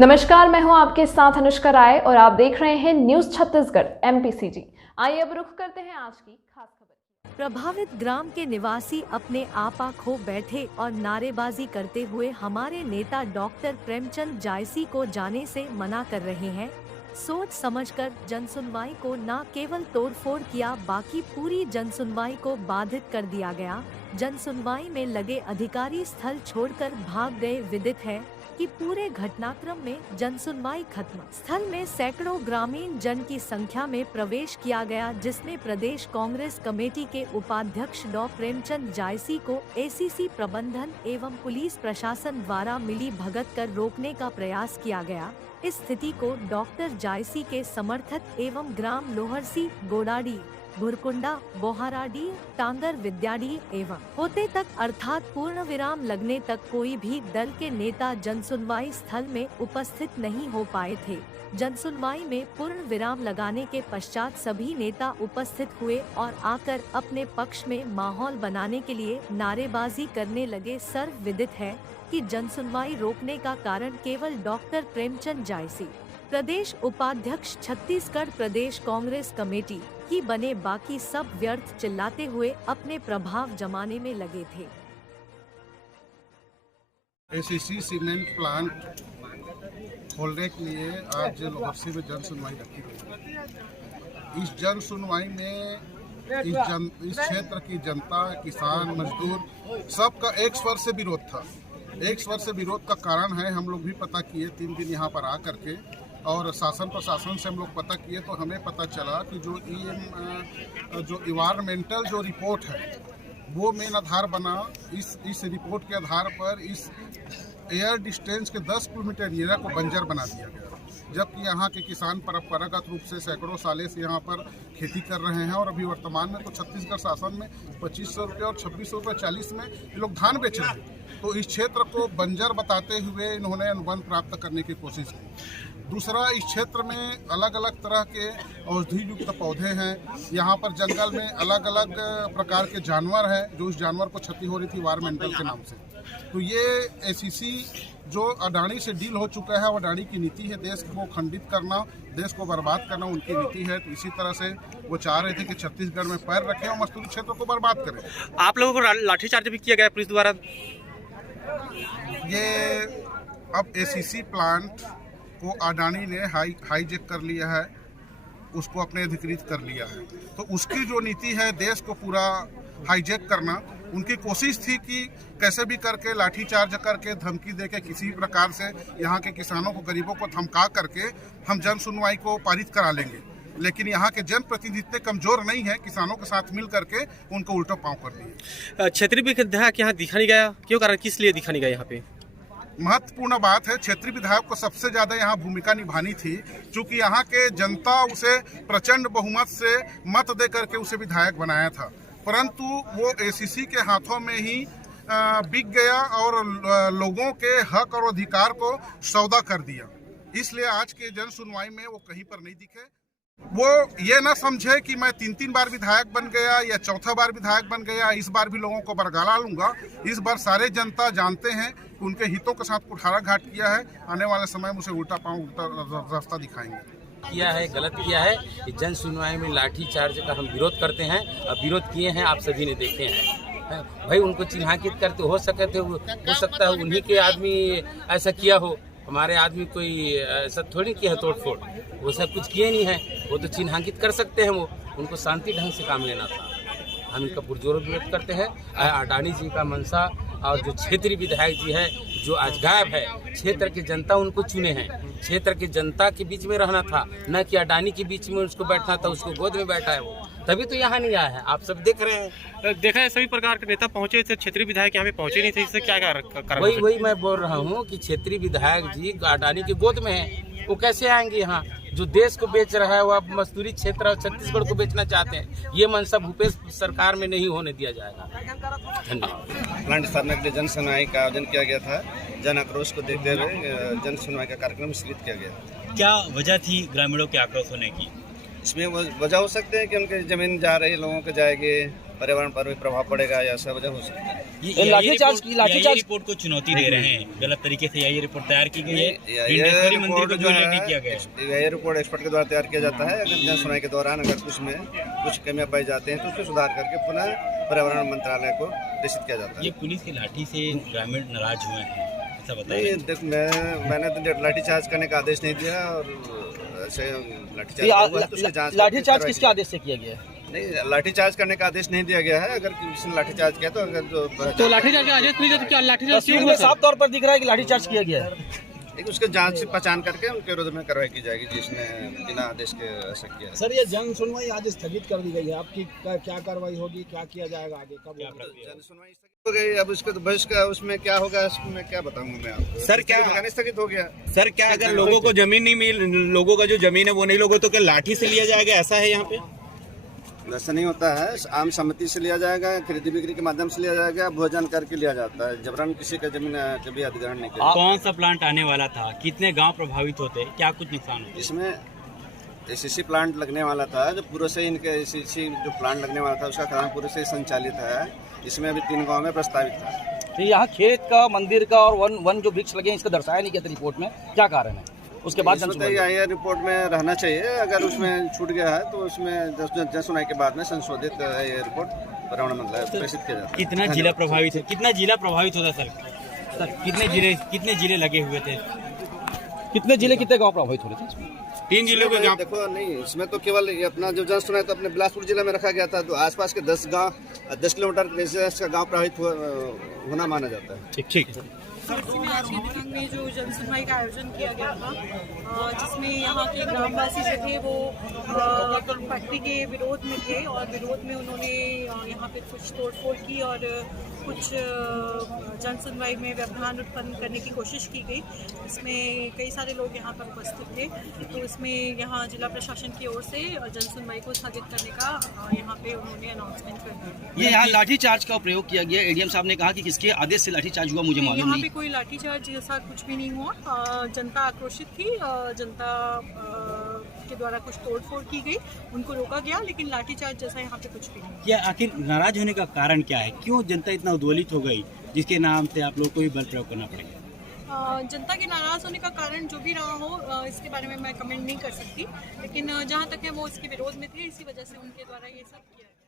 नमस्कार, मैं हूं आपके साथ अनुष्का राय और आप देख रहे हैं न्यूज छत्तीसगढ़ MPCG। आइए अब रुख करते हैं आज की खास खबर। प्रभावित ग्राम के निवासी अपने आपा खो बैठे और नारेबाजी करते हुए हमारे नेता डॉक्टर प्रेमचंद जायसी को जाने से मना कर रहे हैं। सोच समझकर जनसुनवाई को न केवल तोड़फोड़ किया, बाकी पूरी जनसुनवाई को बाधित कर दिया गया। जनसुनवाई में लगे अधिकारी स्थल छोड़कर भाग गए। विदित है कि पूरे घटनाक्रम में जनसुनवाई खत्म स्थल में सैकड़ों ग्रामीण जन की संख्या में प्रवेश किया गया, जिसमें प्रदेश कांग्रेस कमेटी के उपाध्यक्ष डॉ प्रेमचंद जायसी को ACC प्रबंधन एवं पुलिस प्रशासन द्वारा मिली भगत कर रोकने का प्रयास किया गया। इस स्थिति को डॉक्टर जायसी के समर्थक एवं ग्राम लोहरसी, गोडाडी, भुरकुंडा, बोहाराडी, टांगर, विद्याडी एवं होते तक अर्थात पूर्ण विराम लगने तक कोई भी दल के नेता जनसुनवाई स्थल में उपस्थित नहीं हो पाए थे। जनसुनवाई में पूर्ण विराम लगाने के पश्चात सभी नेता उपस्थित हुए और आकर अपने पक्ष में माहौल बनाने के लिए नारेबाजी करने लगे। सर्व विदित है कि जनसुनवाई रोकने का कारण केवल डॉक्टर प्रेमचंद जायसी, प्रदेश उपाध्यक्ष छत्तीसगढ़ प्रदेश कांग्रेस कमेटी की बने, बाकी सब व्यर्थ चिल्लाते हुए अपने प्रभाव जमाने में लगे थे। ACC सीमेंट प्लांट खोलने के लिए आज लोहरसी में जन सुनवाई रखी गई। इस जन सुनवाई में इस क्षेत्र की जनता, किसान, मजदूर सबका एक स्वर से विरोध था। एक स्वर से विरोध का कारण है, हम लोग भी पता किए 3 दिन यहाँ पर आ करके, और शासन प्रशासन से हम लोग पता किए तो हमें पता चला कि जो इन्वायरमेंटल जो रिपोर्ट है वो मेन आधार बना। इस रिपोर्ट के आधार पर इस एयर डिस्टेंस के 10 किलोमीटर एरिया को बंजर बना दिया गया, जबकि यहाँ के किसान परंपरागत रूप से सैकड़ों सालों से यहाँ पर खेती कर रहे हैं और अभी वर्तमान में तो छत्तीसगढ़ शासन में 2500 रुपये और 2600 रुपये 40 में ये लोग धान बेच रहे हैं। तो इस क्षेत्र को बंजर बताते हुए इन्होंने अनुबंध प्राप्त करने की कोशिश की। दूसरा, इस क्षेत्र में अलग अलग तरह के औषधि युक्त पौधे हैं। यहाँ पर जंगल में अलग अलग प्रकार के जानवर हैं, जो इस जानवर को क्षति हो रही थी वायरमेंटल के नाम से। तो ये ACC जो अडानी से डील हो चुका है, वो अडानी की नीति है देश को खंडित करना, देश को बर्बाद करना उनकी नीति है। तो इसी तरह से वो चाह रहे थे कि छत्तीसगढ़ में पैर रखें और मस्तूरी क्षेत्र को बर्बाद करें। आप लोगों को लाठीचार्ज भी किया गया पुलिस द्वारा। ये अब ACC प्लांट को अडानी ने हाईजेक कर लिया है, उसको अपने अधिकृत कर लिया है। तो उसकी जो नीति है देश को पूरा हाईजेक करना, उनकी कोशिश थी कि कैसे भी करके लाठीचार्ज करके, धमकी देके, किसी प्रकार से यहाँ के किसानों को, गरीबों को धमका करके हम जन सुनवाई को पारित करा लेंगे। लेकिन यहाँ के जनप्रतिनिधि इतने कमजोर नहीं है, किसानों के साथ मिल करके उनको उल्टा पांव कर दिए। क्षेत्रीय विधायक यहाँ दिखा नहीं गया, क्यों कारण, किस लिए दिखा नहीं गया? यहाँ पे महत्वपूर्ण बात है, क्षेत्रीय विधायक को सबसे ज्यादा यहाँ भूमिका निभानी थी, क्योंकि यहाँ के जनता उसे प्रचंड बहुमत से मत दे करके उसे विधायक बनाया था, परंतु वो ACC के हाथों में ही बिक गया और लोगों के हक और अधिकार को सौदा कर दिया। इसलिए आज के जन सुनवाई में वो कहीं पर नहीं दिखे। वो ये ना समझे कि मैं 3 बार विधायक बन गया या चौथा बार विधायक बन गया, इस बार भी लोगों को बरगला लूंगा। इस बार सारे जनता जानते हैं कि उनके हितों के साथ कुठाराघात किया है। आने वाले समय में उसे उल्टा पांव, उल्टा रास्ता दिखाएंगे। किया है, गलत किया है। जन सुनवाई में लाठी चार्ज का हम विरोध करते हैं और विरोध किए हैं, आप सभी ने देखे हैं। भाई उनको चिन्हांकित करते हो सकता है उन्हीं के आदमी ऐसा किया हो, हमारे आदमी कोई ऐसा थोड़ी किया है तोड़फोड़, वो सब कुछ किए नहीं है। वो तो चिन्हांकित कर सकते हैं, वो उनको शांति ढंग से काम लेना था। हम इनका पुरजोर विरोध करते हैं। अडानी जी का मंशा और जो क्षेत्रीय विधायक जी है जो आज गायब है, क्षेत्र की जनता उनको चुने हैं, क्षेत्र की जनता के बीच में रहना था, न कि अडानी के बीच में उसको बैठना था। उसको गोद में बैठा है वो, तभी तो यहाँ नहीं आया है। आप सब देख रहे हैं, देखा है सभी प्रकार के नेता पहुंचे थे, क्षेत्रीय विधायक यहाँ पे पहुंचे नहीं थे। इससे क्या कारण? वही मैं बोल रहा हूँ कि क्षेत्रीय विधायक जी अडानी के गोद में है, वो कैसे आएंगे यहाँ? जो देश को बेच रहा है वो अब मजदूरी क्षेत्र और छत्तीसगढ़ को बेचना चाहते हैं। ये मंशा भूपेश सरकार में नहीं होने दिया जाएगा। धन्यवाद। प्लांट स्थापना के लिए जन सुनवाई का आयोजन किया गया था। जन आक्रोश को देखते हुए जन सुनवाई का कार्यक्रम स्थगित किया गया। क्या वजह थी ग्रामीणों के आक्रोश होने की? इसमें वजह हो सकते हैं कि उनकी जमीन जा रही, लोगों के जाएगी, पर्यावरण पर भी प्रभाव पड़ेगा, या ऐसा वजह हो सकता है। ये लाठीचार्ज रिपोर्ट को चुनौती दे रहे हैं, गलत तरीके से यही रिपोर्ट तैयार की गई है। यह मंदिर को जो है लेके किया गया है। यह रिपोर्ट एक्सपर्ट के द्वारा तैयार किया जाता है। अगर जन सुनवाई के दौरान अगर कुछ कमियां पाई जाती हैं तो उसमें सुधार करके पुनः पर्यावरण मंत्रालय को प्रेषित किया जाता है। ये पुलिस की लाठी से ग्रामीण नाराज हुए हैं, ऐसा बताया। नहीं, देख मैंने तो लाठीचार्ज करने का आदेश नहीं दिया और ऐसे लाठीचार्ज किसके आदेश से किया गया है? नहीं, लाठीचार्ज करने का आदेश नहीं दिया गया है। अगर किसी ने लाठीचार्ज किया तो अगर लाठीचार्ज का आदेश नहीं दिया तो क्या लाठीचार्ज में साफ तौर पर दिख रहा है कि लाठीचार्ज किया गया है। एक उसके जांच से पहचान करके उनके विरोध में कार्रवाई की जाएगी जिसने बिना आदेश के ऐसा किया। सर, ये जन सुनवाई आज स्थगित कर दी गई है, आपकी क्या कार्रवाई होगी, क्या किया जाएगा आगे, कब जन सुनवाई स्थगित हो गई? अब उसके तो भविष्य का उसमें क्या होगा उसमें क्या बताऊंगा मैं आपको। सर क्या स्थगित हो गया? सर क्या अगर लोगों को जमीन नहीं मिल, लोगों का जो जमीन है वो नहीं लोगों तो क्या लाठी से लिया जाएगा, ऐसा है यहाँ पे? वैसा नहीं होता है, आम सहमति से लिया जाएगा, खरीदी बिक्री के माध्यम से लिया जाएगा, भोजन करके लिया जाता है। जबरन किसी का जमीन कभी अधिग्रहण नहीं किया। कौन सा प्लांट आने वाला था, कितने गांव प्रभावित होते, क्या कुछ नुकसान होता? इसमें एसीसी प्लांट लगने वाला था, जो पूर्व से इनके एसीसी जो प्लांट लगने वाला था उसका काम पूर्व से संचालित है। इसमें अभी 3 गाँव में प्रस्तावित था। तो यहाँ खेत का, मंदिर का और वन जो वृक्ष लगे इसका दर्शाया नहीं गया था रिपोर्ट में, क्या कारण है? उसके बाद ये रिपोर्ट में रहना चाहिए। अगर उसमें छूट गया है तो उसमें जन सुनवाई के बाद में संशोधित ये रिपोर्ट पर्यावरण मंत्रालय प्रेषित किया जाता है। कितना जिला प्रभावित होता सर? कितने जिले लगे हुए थे? कितने गांव प्रभावित हो रहे थे? 3 जिलों के गाँव। देखो नहीं, इसमें तो केवल अपना जो जन सुनवाई तो अपने बिलासपुर जिले में रखा गया था, तो आसपास के 10 किलोमीटर का गाँव प्रभावित होना माना जाता है। ठीक है। आज के दिनांक में जो जन सुनवाई का आयोजन किया गया था, जिसमें यहाँ के ग्रामवासी जो थे वो फैक्ट्री के विरोध में थे और विरोध में उन्होंने यहाँ पे कुछ तोड़फोड़ की और कुछ जन सुनवाई में व्यवधान उत्पन्न करने की कोशिश की गई। इसमें कई सारे लोग यहाँ पर उपस्थित थे, तो इसमें यहाँ जिला प्रशासन की ओर से जन सुनवाई को स्थगित करने का यहाँ पे उन्होंने अनाउंसमेंट कर दिया। ये यहाँ लाठीचार्ज का प्रयोग किया गया। एडीएम साहब ने कहा कि किसके आदेश से लाठीचार्ज हुआ मुझे मालूम नहीं। कोई लाठीचार्ज जैसा कुछ भी नहीं हुआ। जनता आक्रोशित थी, जनता के द्वारा कुछ तोड़फोड़ की गई, उनको रोका गया, लेकिन लाठीचार्ज जैसा यहाँ पे कुछ भी नहीं। क्या आखिर नाराज होने का कारण क्या है? क्यों जनता इतना उद्वेलित हो गई जिसके नाम से आप लोग को भी बल प्रयोग करना पड़ेगा? जनता के नाराज होने का कारण जो भी रहा हो, इसके बारे में मैं कमेंट नहीं कर सकती, लेकिन जहाँ तक है वो इसके विरोध में थे, इसी वजह से उनके द्वारा ये सब किया गया।